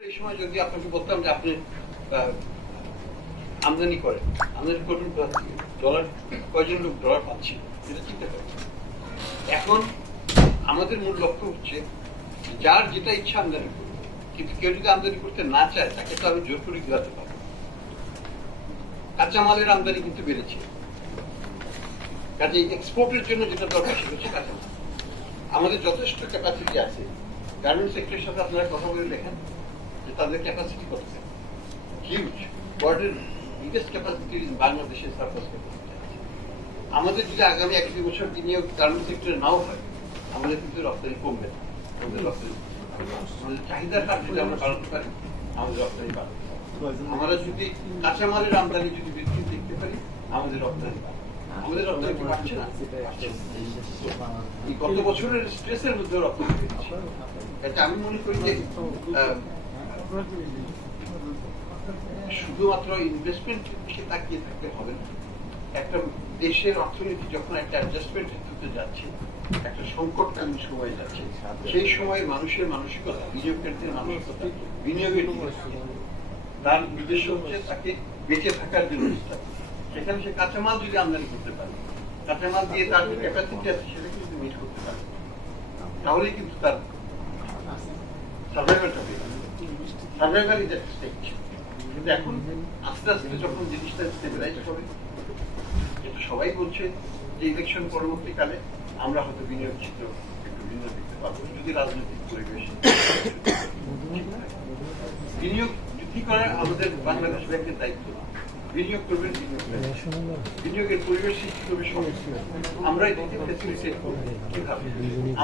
সময় যদি আপনাকে বলতাম যে আপনি আমদানি করেন, আমদানি করুন ডলার, কয়জন লোক ডলার পাচ্ছে সেটা চিন্তা করেন এখন আমাদের মূল লক্ষ্য হচ্ছে যার যেটা ইচ্ছা আমদানি করবে কিন্তু কেউ যদি আমদানি করতে না চায়, তাকে তো আমি জোর করে দিতে পারব। কাঁচামালের আমদানি কিন্তু বেড়েছে। কাজে এক্সপোর্টের জন্য যেটা দরকার সেটা হচ্ছে কাঁচামাল। আমাদের যথেষ্ট ক্যাপাসিটি আছে। গার্মেন্ট সেক্টরের সাথে আপনারা কথা বলে দেখেন। যে তাদের ক্যাপাসিটি কত? হিউজ ওয়ার্ল্ডের বিগেস্ট ক্যাপাসিটি বাংলাদেশের সার্ভাস ক্যাপাসিটি আমাদের যদি আগামী এক দুই বছর বিনিয়োগ গার্মেন্ট সেক্টরে নাও হয়, আমাদের কিন্তু রপ্তানি কমবে না। আমাদের রপ্তানি আমাদের চাহিদার হার যদি আমরা বাড়াতে পারি আমাদের রপ্তানি বাড়বে। আমরা যদি কাঁচামালের আমদানি যদি বৃদ্ধি দেখতে পারি, আমাদের রপ্তানি বাড়বে। আমাদের রপ্তানি বাড়ছে না? গত বছরের স্ট্রেসের মধ্যে রপ্তানি বেড়েছে আমি মনে করি যে শুধুমাত্র ইনভেস্টমেন্ট দিকে তাকিয়ে থাকতে হবে না। একটা দেশের অর্থনীতি যখন একটা অ্যাডজাস্টমেন্ট হতে যাচ্ছে, একটা সংকটকালীন সময় যাচ্ছে, সেই সময় মানুষের মানসিকতা, বিনিয়োগকারীদের মানসিকতা, বিনিয়োগের তার উদ্দেশ্য হচ্ছে তাকে বেঁচে থাকার জন্য সেখানে সে কাঁচামাল যদি আমদানি করতে পারে, কাঁচামাল দিয়ে তার যে ক্যাপাসিটি আছে, সেটা কিন্তু মিট করতে পারে। তাহলেই কিন্তু তার সার্ভাইভালটা পেয়ে সার্ভাইভাল কিন্তু এখন আস্তে আস্তে যখন জিনিসটা স্টেবিলাইজ সবাই বলছে যে ইলেকশন পরবর্তীকালে আমরা হয়তো বিনিয়োগ চিত্র একটু ভিন্ন দেখতে পাবো। যদি রাজনৈতিক পরিবেশ বিনিয়োগ করা আমাদের বাংলাদেশ ব্যাংকের দায়িত্ব। বিনিয়োগ করবেন বিনিয়োগের পরিবেশ সৃষ্টি করবে আমরা ফেসিলিটেট করব কীভাবে?